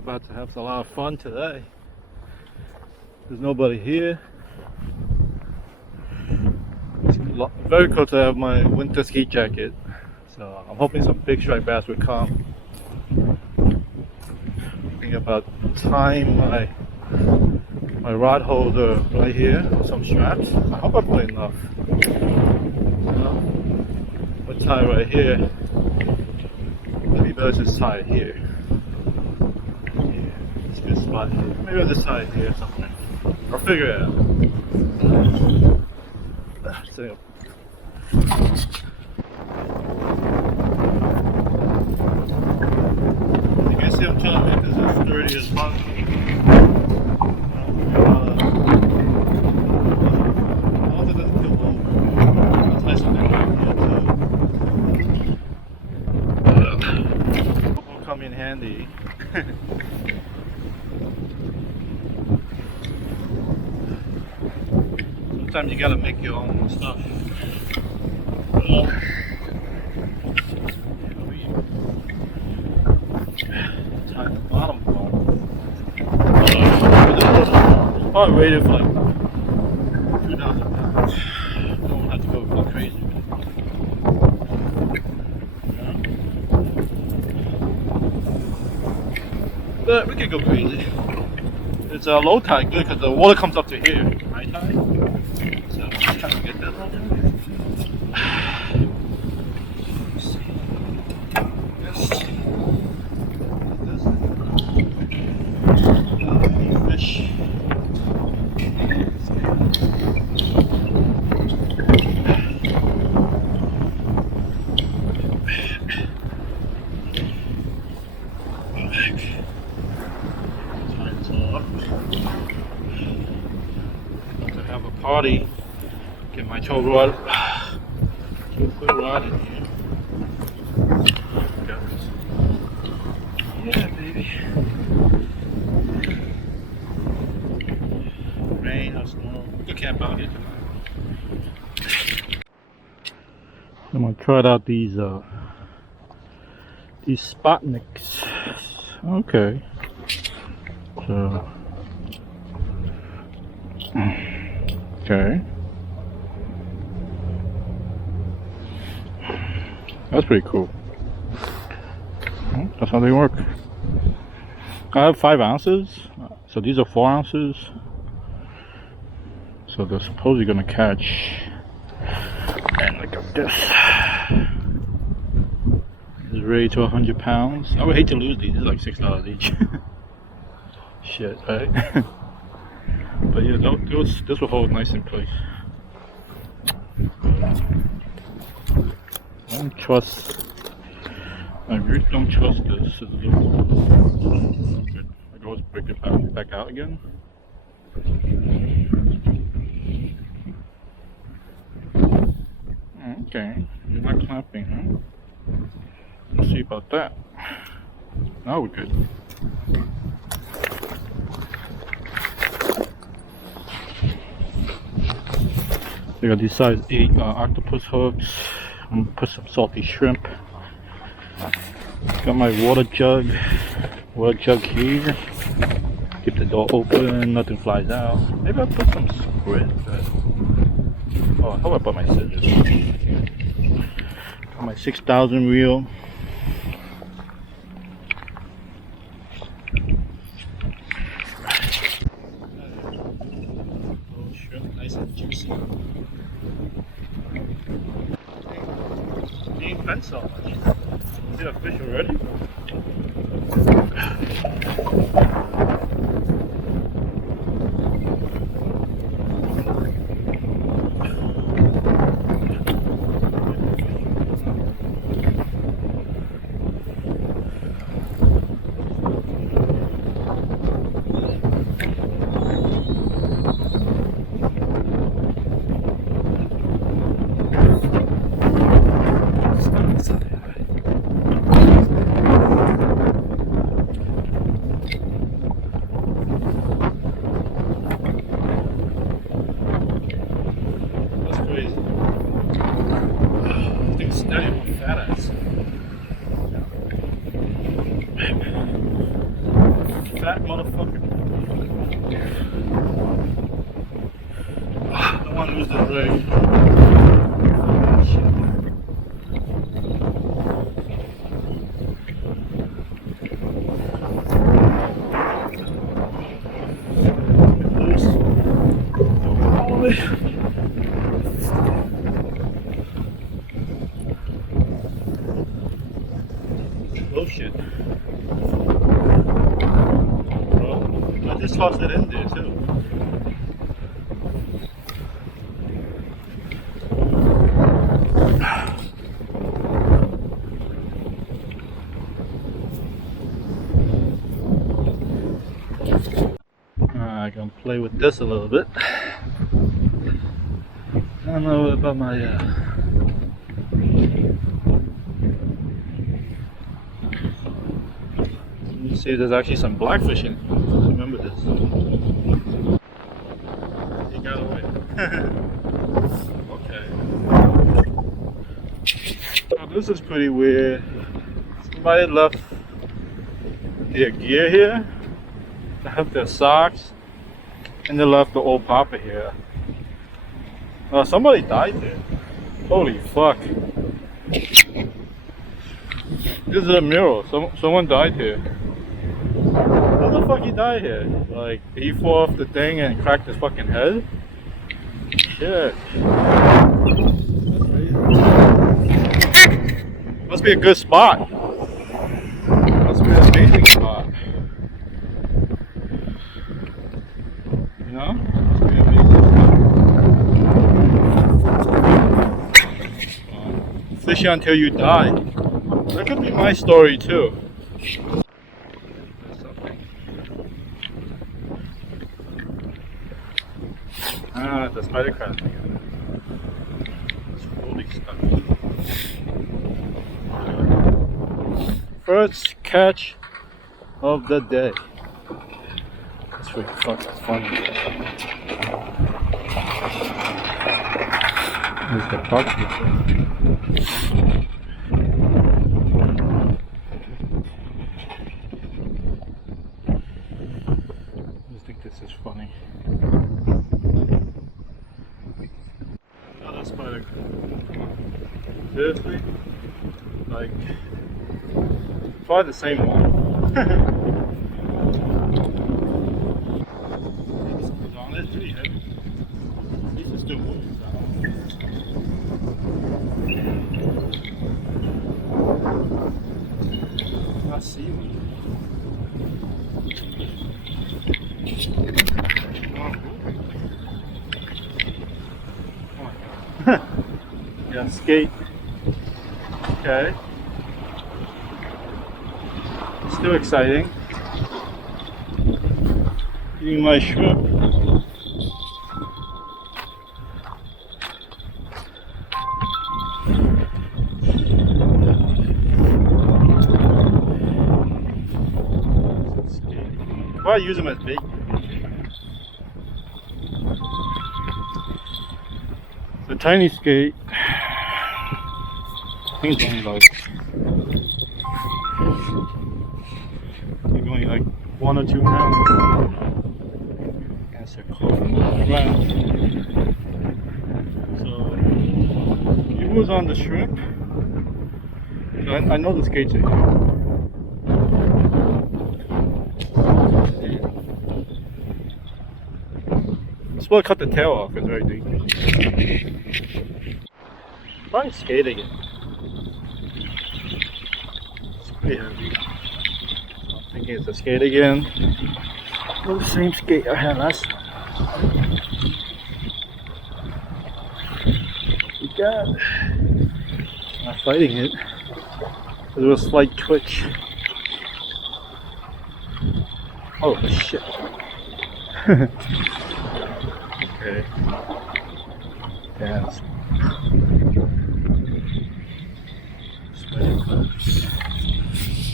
about to have a lot of fun today. There's nobody here. It's very cool to have my winter ski jacket. So I'm hoping some big striped bass will come. Think about tying my rod holder right here with some straps. I hope I put enough. I'll tie right here. Maybe better just tie it here. Yeah, it's a good spot here. Maybe I'll just tie it here or something. I'll figure it out. So, you can see I'm trying to make this as sturdy as possible. Come in handy. Sometimes you gotta make your own stuff. Tie the bottom part. It's probably rated for like 2,000 pounds. Don't have to go crazy with it. But we can go crazy. It's a low tide good because the water comes up to here. High tide. So I'm just trying to get that one. Let's see. Fish. To have a party, get my tow rod, put rod in here. Yeah, baby. Rain or snow, we can camp out here tonight. I'm gonna try out these Spotniks. Okay. So. Okay. That's pretty cool. That's how they work. I have 5 ounces. So these are 4 ounces. So they're supposedly gonna catch. And look at this. It's rated to 100 pounds. I would hate to lose these. These are like $6 each. Shit, right? But yeah, this will hold nice in place. I don't trust. I really don't trust this. It's a little good. I can always break it back out again. Okay, you're not clamping, huh? Let's see about that. Now we're good. I got these size 8 octopus hooks. I'm gonna put some salty shrimp. Got my water jug here. Keep the door open, nothing flies out. Maybe I'll put some squid. Oh, how about my scissors? Got my 6,000 reel. Shrimp, nice and juicy. Ain't been so much. See the fish already? fat motherfucker. Don't want to lose the leg. Oh shit. Bro, I just tossed it in there too. I can play with this a little bit. I don't know about my you see there's actually some blackfish in it. Remember this. He got away. Okay. Oh, this is pretty weird. Somebody left their gear here. They left their socks. And they left the old papa here. Somebody died there. Holy fuck. This is a mural. Someone died here. How the fuck he died here? Like, did he fall off the thing and cracked his fucking head? Shit. That's crazy. Must be a good spot. Must be an amazing spot. You know? Must be an amazing spot. Fish until you die. That could be my story too. The spider crab again. It's fully stuck. First catch of the day. That's pretty fucking funny. There's the party. I just think this is funny. Spider. Seriously? Like, probably the same one. It's pretty heavy. At least it's still moving. I see one. Yeah, skate. Okay. Still exciting. Eating my shrimp. Why use them as bait? The tiny skate. I think it's only like maybe only like 1 or 2 pounds. I guess they're close on the ground. So he was on the shrimp. I know the skates are here. I'm supposed to cut the tail off, it's very dangerous. Probably skate again. It's pretty heavy. So I'm thinking it's a skate again. Well, the same skate I had last time. We got. I'm not fighting it. There was a slight twitch. Oh shit. Okay. Yeah.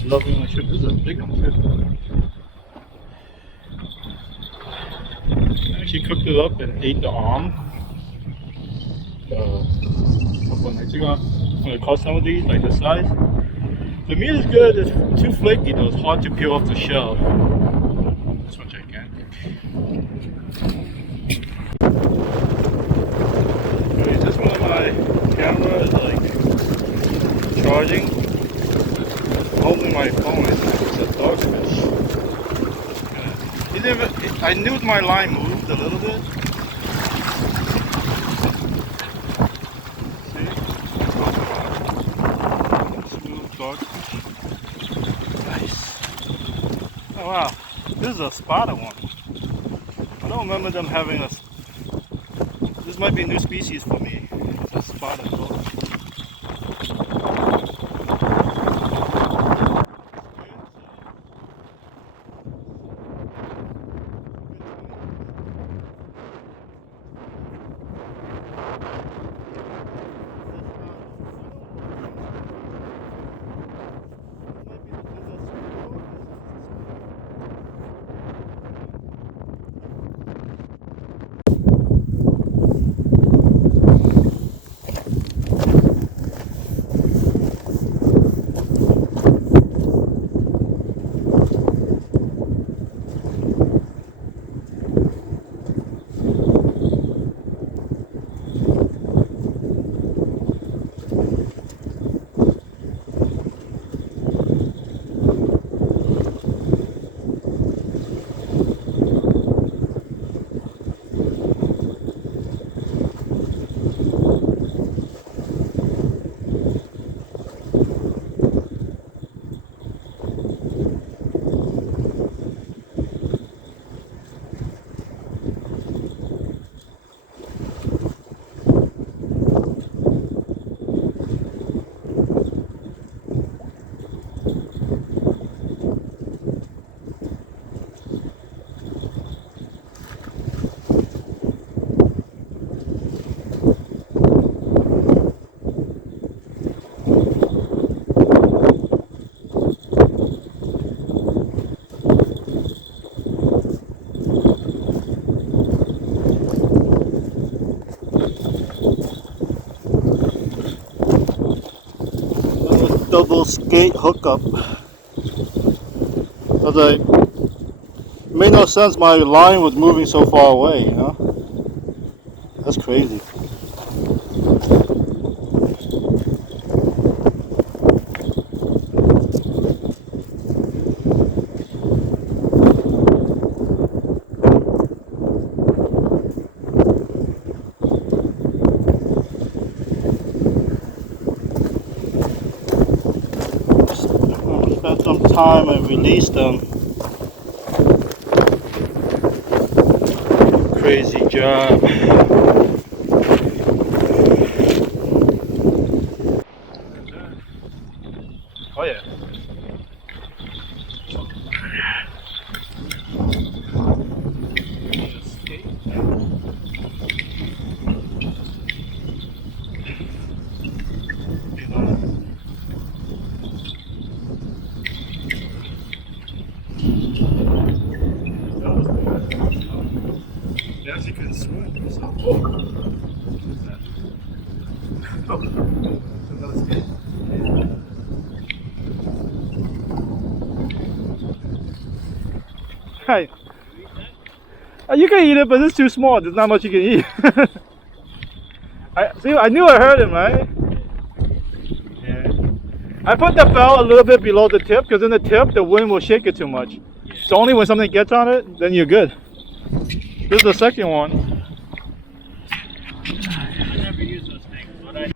Loving my ship. This is a big one too. I actually cooked it up and ate the arm a couple of nights ago. When I caught some of these, like this size. The meat is good. It's too flaky though. It's hard to peel off the shell. This one's gigantic. Okay, this one of my camera is like charging. Holding my phone. It's a dogfish. I knew my line moved a little bit. See? Smooth dogfish. Nice. Oh wow. This is a spotted one. I don't remember them having a... This might be a new species for me. It's a spotted dog. Double skate hookup. But it made no sense. My line was moving so far away, you know? That's crazy. Spent some time and released them. Crazy job. Oh yeah. They actually couldn't swim. So, another skate. Hi. You can eat it, but it's too small. There's not much you can eat. I knew I heard him, right? Yeah. I put the bell a little bit below the tip because in the tip the wind will shake it too much. Yeah. So only when something gets on it, then you're good. This is the second one. I never use those things, but I...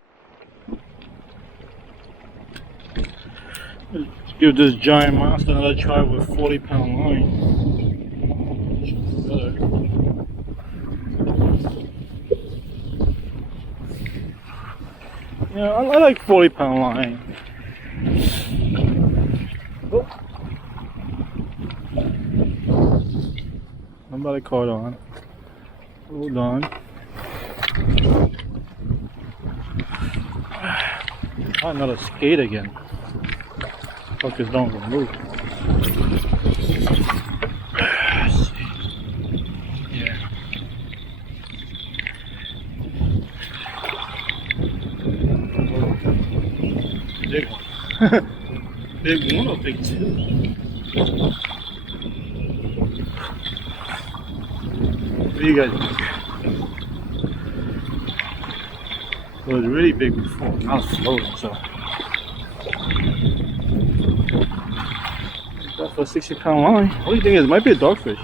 Let's give this giant monster another try with 40-pound line. Yeah, I like 40-pound line. Oh. Somebody caught on. Hold on. Another skate again. Focus don't move. Yeah. Big one. Big one or big two? What do you guys think? It was really big before, now it's floating, so. That's for a 60-pound line. What do you think? It might be a dogfish.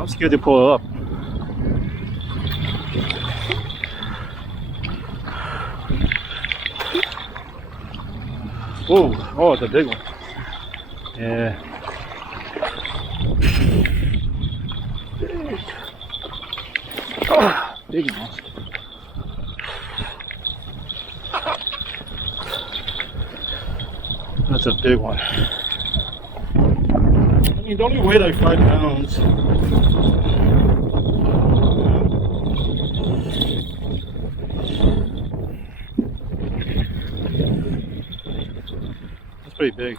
I'm scared to pull it up. Whoa, oh, it's a big one. Yeah. Big. Oh, big one. That's a big one. I mean, don't even weigh like 5 pounds. That's pretty big.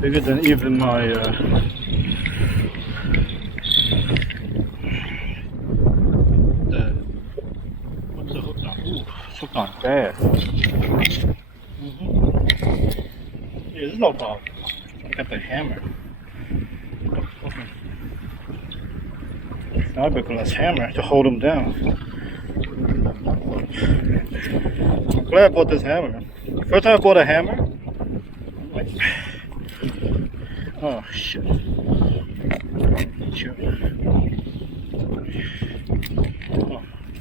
Bigger than even my what's the hook on? Ooh, it's hooked on fast. Yeah, there's no problem. I got the hammer. Now I better let's hammer to hold him down. I'm glad I bought this hammer. First time I bought a hammer, I'm like, oh shit. Shit.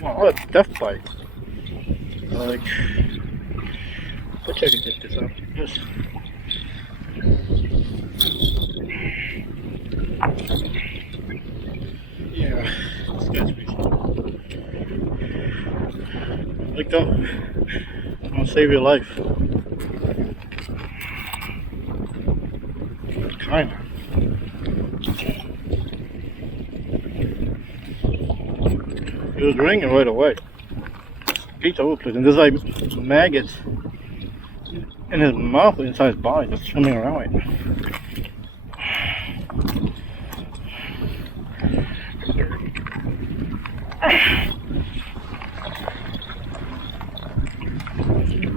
Oh, what a death bite. Like, let's check and get this out. Yes. Yeah, this guy's pretty small. Let go. I'm gonna save your life. Kinda. It was ringing right away. Pizza open, and there's like maggots in his mouth, inside his body, just swimming around right now.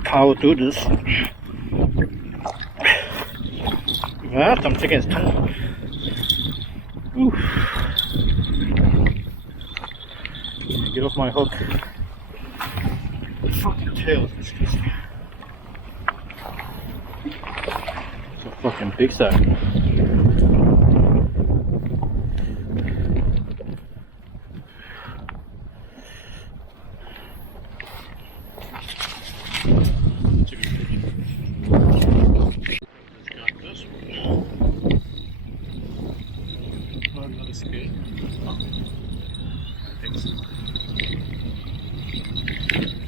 Power through this. Last I'm taking his tongue. Ooh. Get off my hook. The fucking tail is disgusting. It's a fucking big sack.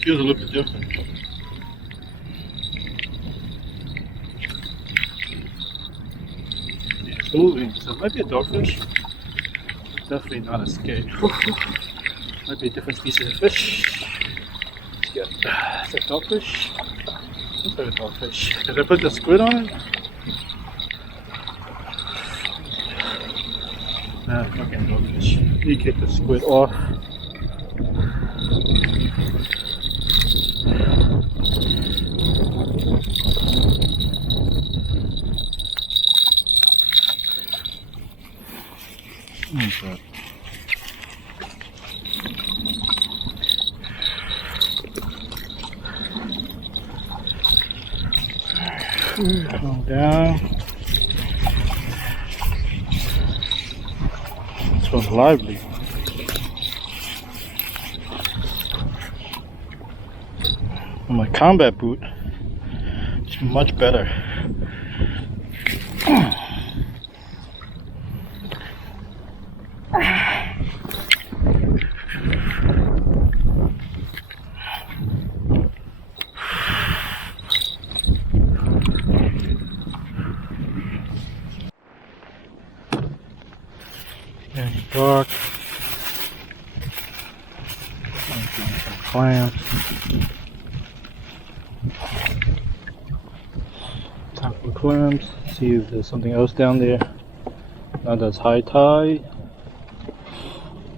Feels a little bit different. Yeah, it's moving, so it might be a dogfish. Definitely not a skate. Might be a different species of fish. Yeah, it's a dogfish. Looks like a dogfish. Did I put the squid on it? Nah, fucking dogfish. You kick the squid off. Okay. Calm down. This one's lively. And my combat boot is much better. And dark. Some clams. Time for clams. See if there's something else down there. Now that's high tide.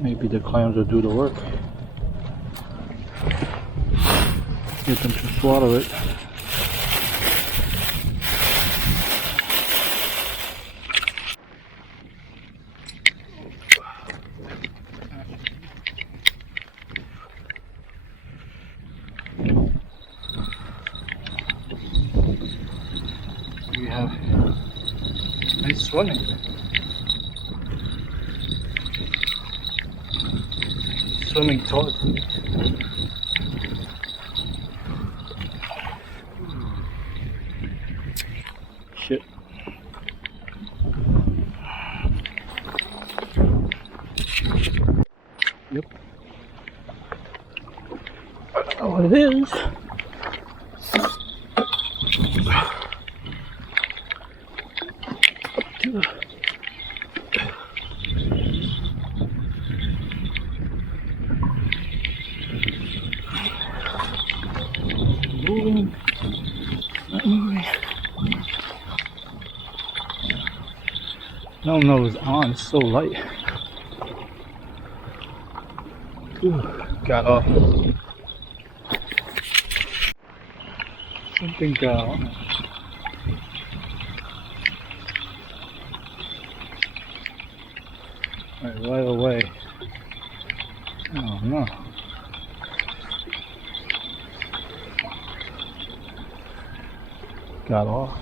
Maybe the clams will do the work. Get them to swallow it. We have nice swimming. Swimming towards me. Shit. Yep. I don't know what it is. Moving. Not moving. No nose on, it's so light. Ooh, got off. Something got on. Right away. Oh no. Got off.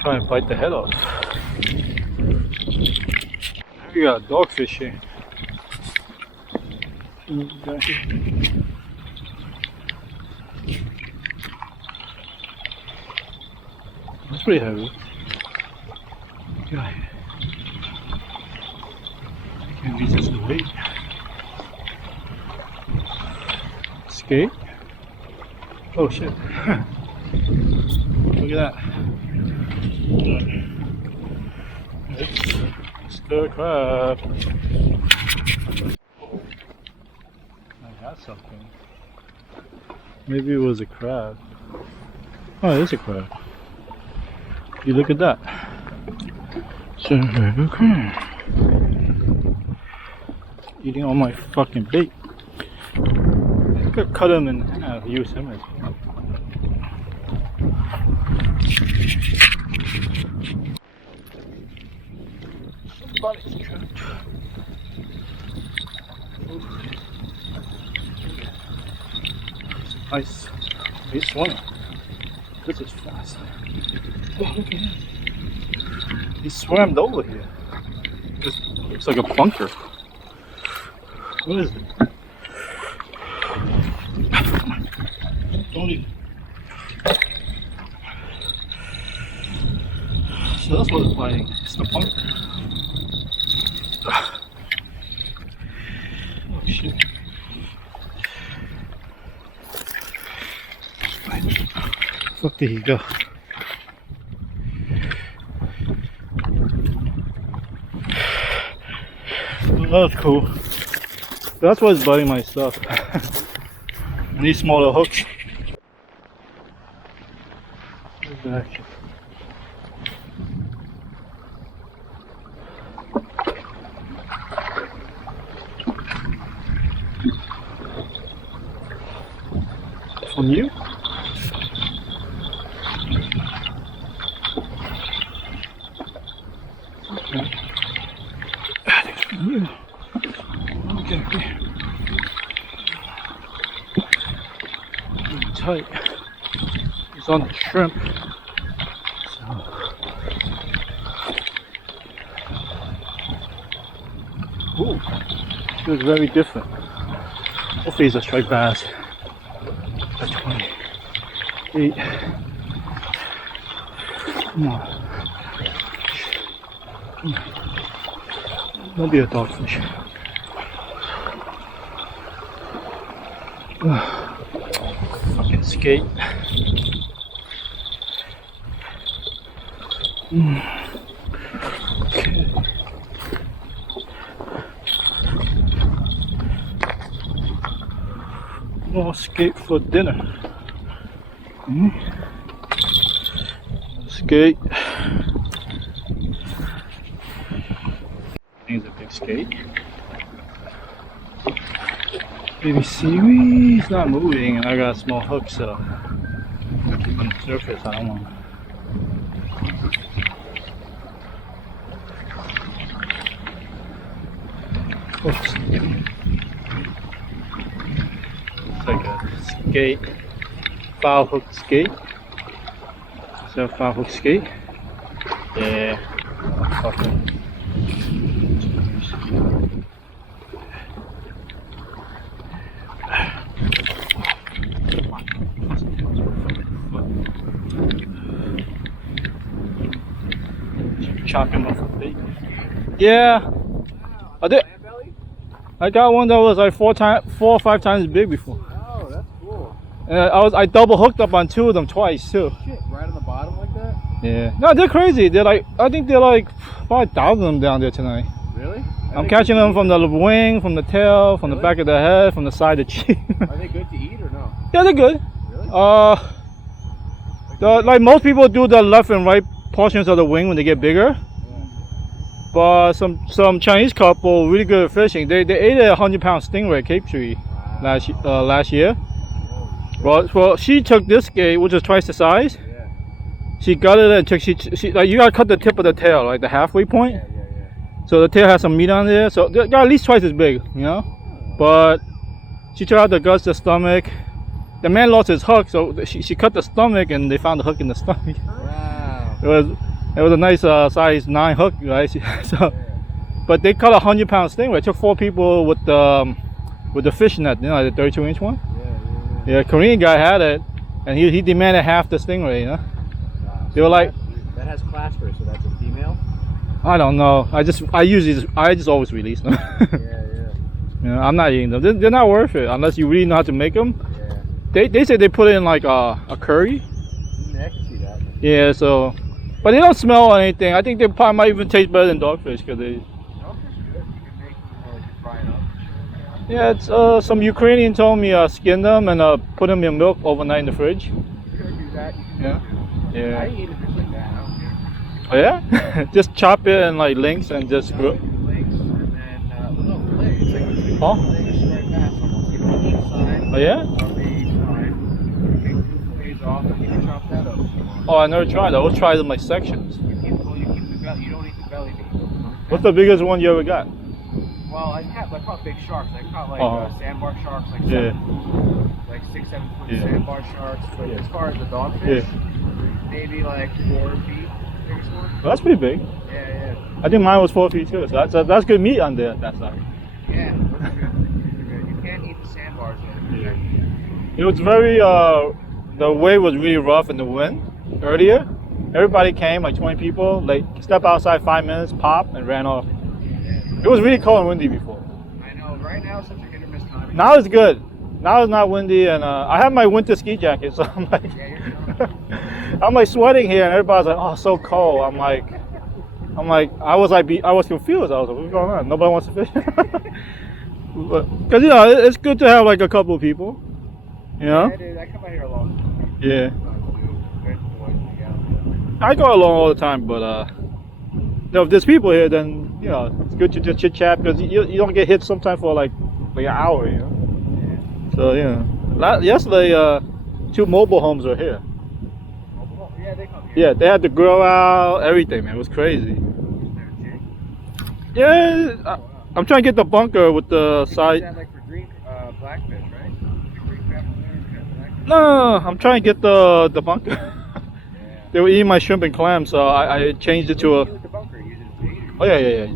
Try and bite the head off. We got a dogfish here. That's pretty heavy. Yeah. Can't resist the weight. Skate. Oh shit. Look at that. It's still a crab. I had something. Maybe it was a crab. Oh, it is a crab. You look at that. It's a crab. Eating all my fucking bait. I could cut him in half, use him as well. Somebody's trapped. Nice. Nice one. This is fast. Oh, look at him. He swam over here. This looks like a bunker. What is it? Don't even. So that's what it's biting. It's the bunker. Oh shit. Fuck, there you go. Well, that's cool. That's what's biting my stuff. I need smaller hooks. Back. From you? Okay. It's from you. Okay. Really tight. It's on the shrimp. Ooh, feels very different. Hopefully it's a striped bass. At 28. Come on. Come on. Don't be a dogfish. Fucking skate. Okay. More skate for dinner. Skate. I think it's a big skate. Baby seaweed's not moving, and I got a small hook, so keep on the surface. I don't want. Oops. It's like a skate, foul hook skate. Is that a foul hook skate? Yeah. Okay. Chopping off the bait. Yeah. I did. I got one that was like 4 or 5 times big before. Oh, that's cool. And I double hooked up on 2 of them twice too. Shit, right on the bottom like that? Yeah. No, they're crazy. They're like, I think they're like 5,000 of them down there tonight. Really? I'm catching them from the wing, from the tail, from the back of the head, from the side of the cheek. Are they good to eat or no? Yeah, they're good. Really? Like most people do the left and right portions of the wing when they get bigger. But some Chinese couple really good at fishing. They ate a 100-pound stingray Cape Tree last year. Well, she took this skate, which is twice the size. Yeah. She got it and took she like you gotta cut the tip of the tail, like the halfway point. Yeah. So the tail has some meat on there. So they got at least twice as big, you know. But she took out the guts, the stomach. The man lost his hook, so she cut the stomach, and they found the hook in the stomach. Wow. It was a nice size 9 hook, right? So, but they caught a 100-pound stingray. It took 4 people with the fish net, you know, the 32-inch one. Yeah, Korean guy had it, and he demanded half the stingray. You know, they were like, that has claspers, so that's a female. I don't know. I just always release them. You know, I'm not eating them. They're not worth it unless you really know how to make them. Yeah. They say they put it in like a curry. I can see that. Yeah, so. But they don't smell or anything. I think they probably might even taste better than dogfish because they. Yeah, it's some Ukrainian told me skin them and put them in milk overnight in the fridge. You could do that. Yeah. Yeah. I eat it just like that. I don't care. Oh yeah? Just chop it and like links and just grill. Legs and then no legs. Like Oh. legs right past almost. You on each side. Oh yeah? Of the side. Take 2 fillets off and you can chop that up. Oh, I never tried. I always try them like sections. You keep the belly. You don't eat the belly meat. What's the biggest one you ever got? Well, I caught big sharks. I caught like sandbar sharks, like Yeah. 6-7 foot Yeah. sandbar sharks. But Yeah. as far as the dogfish, Yeah. maybe like 4 feet. Biggest one. Well, that's pretty big. Yeah. I think mine was 4 feet too. So that's good meat on there. That side. Yeah, those are good. You can't eat the sandbars though. Yeah. It was very the wave was really rough in the wind earlier. Everybody came, like 20 people. Like step outside 5 minutes, pop, and ran off. It was really cold and windy before. I know. Right now, it's such a hit or miss time. Now it's good. Now it's not windy, and I have my winter ski jacket, so I'm like, Yeah, you're I'm like sweating here, and everybody's like, oh, so cold. I was confused. I was like, what's going on? Nobody wants to fish. Because you know, it's good to have like a couple of people. You know? Yeah, it is. I come out here a lot. Yeah. I go along all the time, but you know, if there's people here, then you know it's good to just chit chat because you don't get hit sometimes for like an hour, you know. So you know, yesterday 2 mobile homes were here. Yeah, they come here. Yeah, they had the grill out, everything, man. It was crazy. Yeah, I'm trying to get the bunker with the side. Like for green blackfish, right? Green crab, blackfish. No, I'm trying to get the bunker. They were eating my shrimp and clams, so I changed it to a. The bunker, use it as bait. Oh yeah.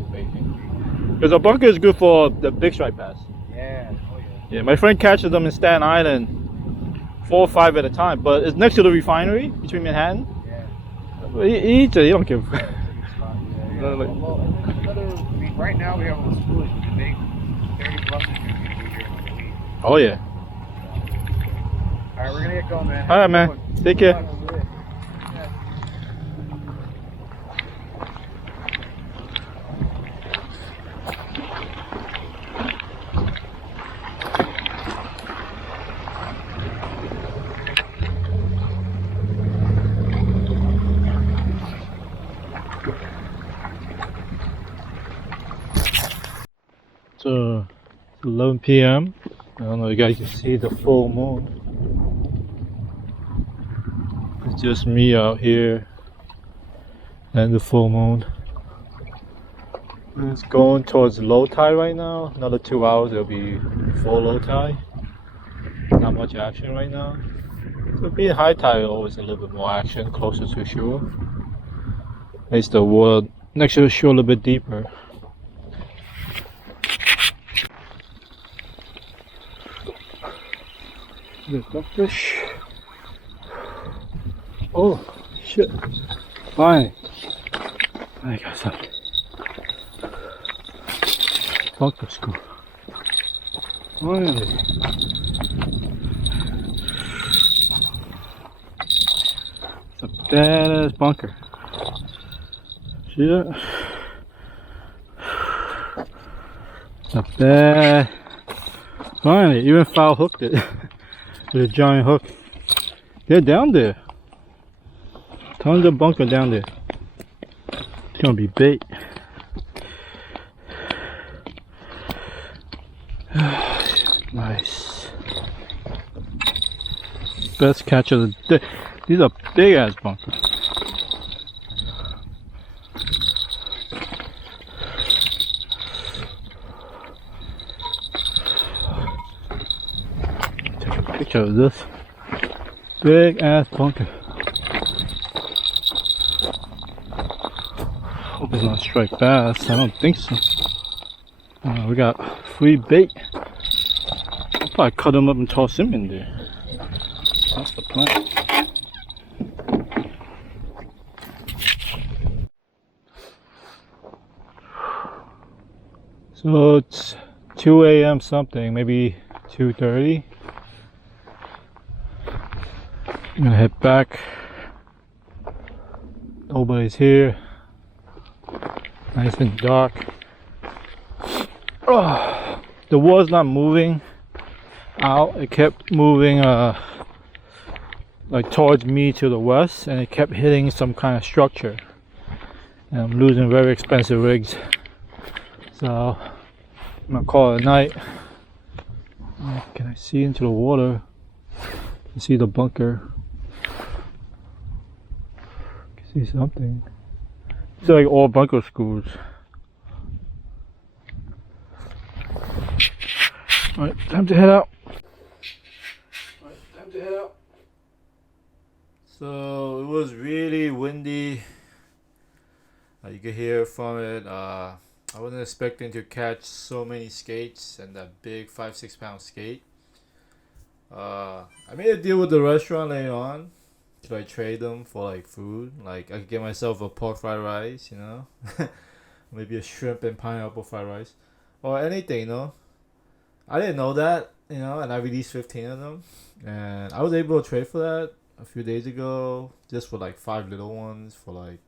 Because a bunker is good for the big stripe bass. Yeah. Oh yeah. Yeah, my friend catches them in Staten Island, 4 or 5 at a time. But it's next to the refinery between Manhattan. Yeah. He eats it. He don't give. Yeah. Well, right now we have all the schools with the big 30 plus is going to be here in like a week. Oh yeah. All right, we're gonna get going, man. All right, man. Take care. So 11 p.m. I don't know if you guys can see the full moon. It's just me out here and the full moon. It's going towards low tide right now. Another 2 hours it'll be full low tide. Not much action right now. So being high tide, always a little bit more action closer to shore. Makes the water next to the shore a little bit deeper. There's duckfish. Oh shit! Fine. I got some bunker school. Finally. It's a badass bunker. See that? Not bad. Finally, even foul hooked it with a giant hook. They're down there. Tons of bunker down there. It's gonna be bait. Nice. Best catch of the day. These are big ass bunkers. Take a picture of this big ass bunker. Hope it's not striped bass. I don't think so. We got free bait. I'll probably cut them up and toss them in there. That's the plan. So it's 2 a.m. something, maybe 2:30. I'm gonna head back. Nobody's here. Nice and dark. Oh, the water's not moving out. It kept moving like towards me to the west, and it kept hitting some kind of structure. And I'm losing very expensive rigs. So I'm gonna call it a night. Can I see into the water? I see the bunker. I can see something. These are like all bunker schools. Alright, time to head out. So it was really windy. You could hear from it. I wasn't expecting to catch so many skates and that big 5-6 pound skate. I made a deal with the restaurant later on. Should I trade them for like food? Like I could get myself a pork fried rice, you know, maybe a shrimp and pineapple fried rice, or anything, you know. I didn't know that, you know, and I released 15 of them, and I was able to trade for that a few days ago, just for like 5 little ones for like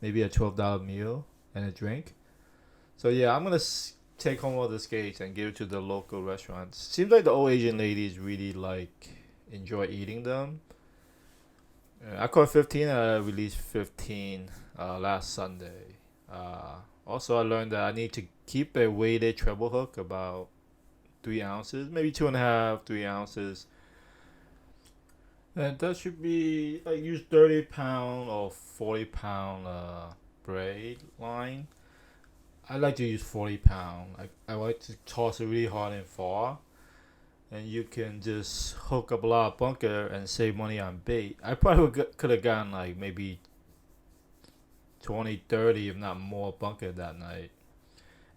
maybe a $12 meal and a drink. So yeah, I'm gonna take home all the skates and give it to the local restaurants. Seems like the old Asian ladies really like enjoy eating them. I caught 15 and I released 15 last Sunday. Also, I learned that I need to keep a weighted treble hook about 3 ounces, maybe 2.5, 3 ounces. And that should be, I use 30 pound or 40 pound braid line. I like to use 40 pound. I like to toss it really hard and far. And you can just hook up a lot of bunker and save money on bait. I probably could have gotten like maybe 20, 30, if not more bunker that night.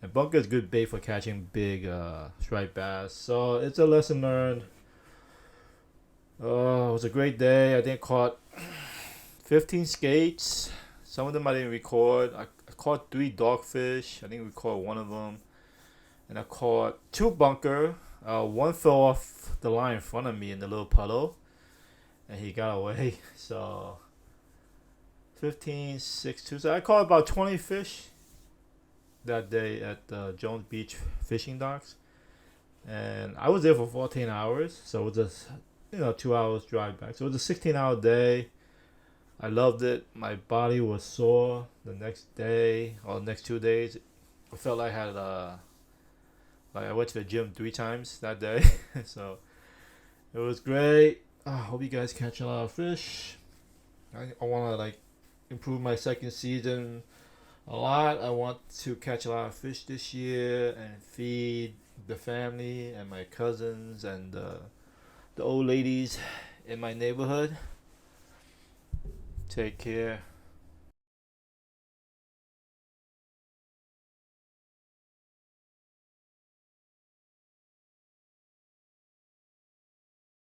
And bunker is good bait for catching big striped bass. So it's a lesson learned. It was a great day. I think I caught 15 skates. Some of them I didn't record. I caught 3 dogfish. I didn't record one of them. And I caught 2 bunker. One fell off the line in front of me in the little puddle, and he got away. So 15, 6, 2. So I caught about 20 fish that day at the Jones Beach fishing docks, and I was there for 14 hours. So it was just 2 hours drive back. So it was a 16-hour day. I loved it. My body was sore the next day or next 2 days. I felt like I had Like I went to the gym 3 times that day, so it was great. I hope you guys catch a lot of fish. I want to like improve my second season a lot. I want to catch a lot of fish this year and feed the family and my cousins and the old ladies in my neighborhood. Take care.